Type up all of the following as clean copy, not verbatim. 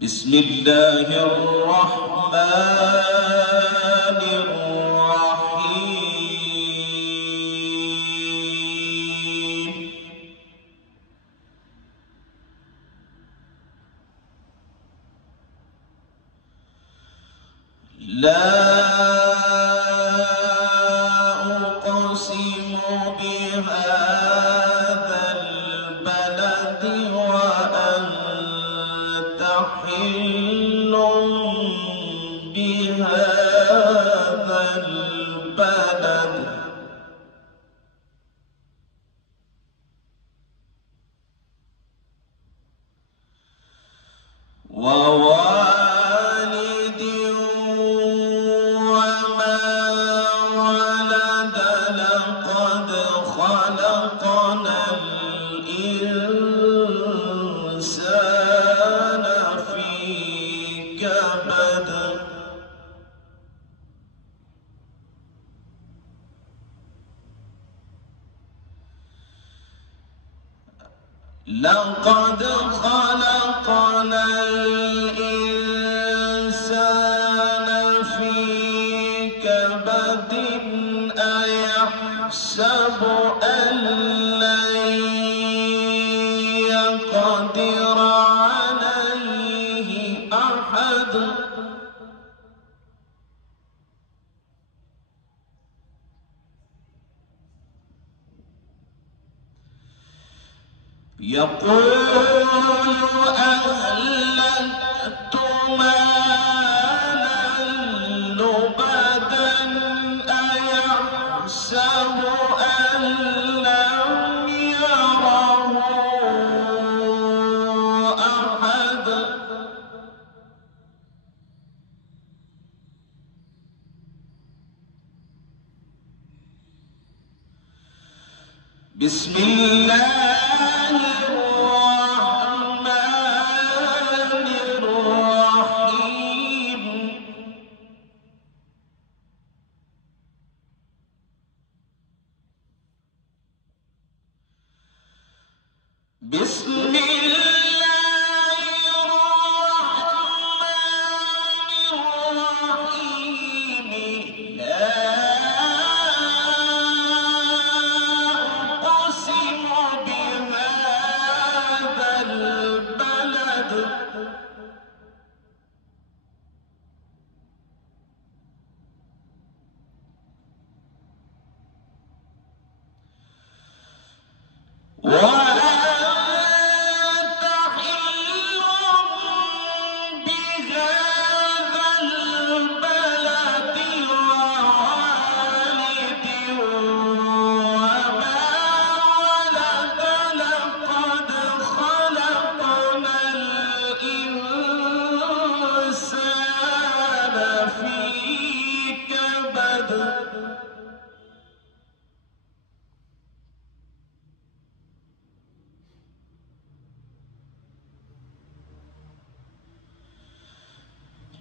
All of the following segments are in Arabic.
بسم الله الرحمن الرحيم. لا أقسم بهذا البلد وأنت حل بهذا البلد ووالد وما ولد لقد خلقنا الإنسان في كبد لقد خلقنا الإنسان في كبد أيحسب أن لن يقدر عليه أحد يقول أهلكت مالا لبدا أيحسب أن لم يره أحد بسم الله الرحمن الرحيم. بسم الله الرحمن الرحيم. لا أقسم بهذا البلد وأنت حل بهذا البلد ووالد وما ولد لقد خلقنا الإنسان في كبد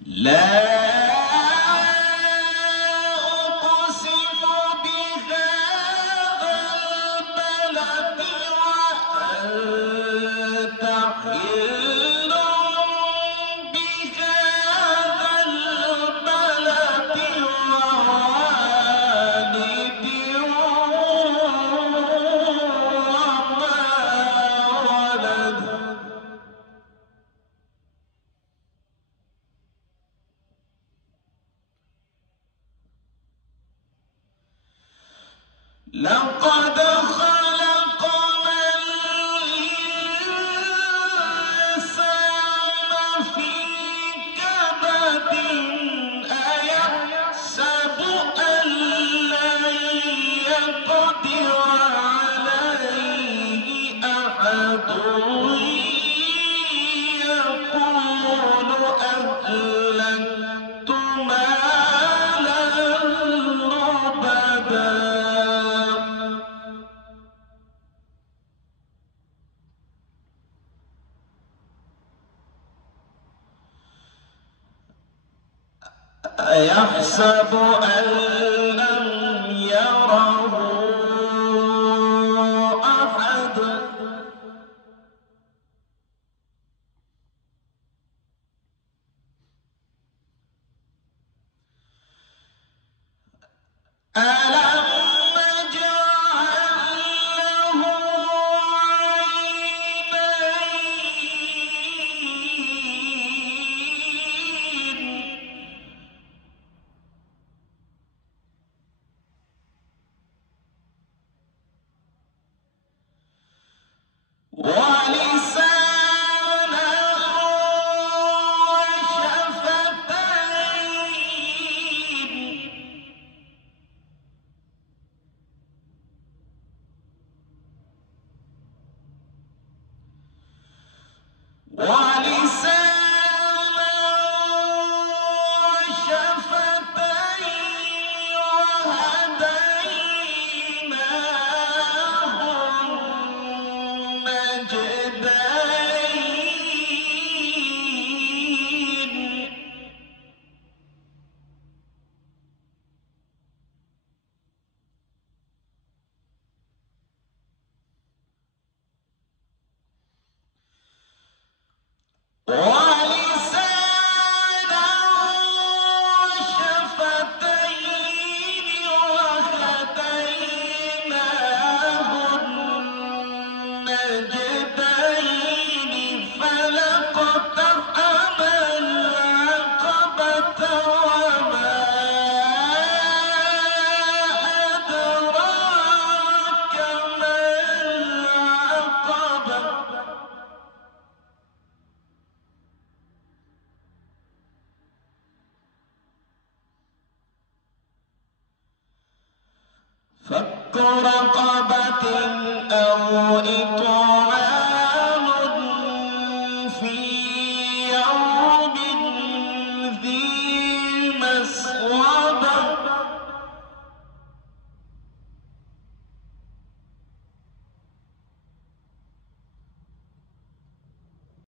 لا أقسم بهذا البلد وأنت حل بهذا البلد ووالد وما ولد لقد خلقنا الإنسان في كبد أيحسب أن لن يقدر عليه أحد يقول أهلكت مالا لبدا أيحسب أن لم يره أحد ألم نجعل له عينين ولسانا وشفتين ولسانا وشفتين وهديناه النجدين ولسانا وشفتين وهديناه النجدين فلاقتحم العقبة وما أدراك ما العقبة فك رقبة أو إطعام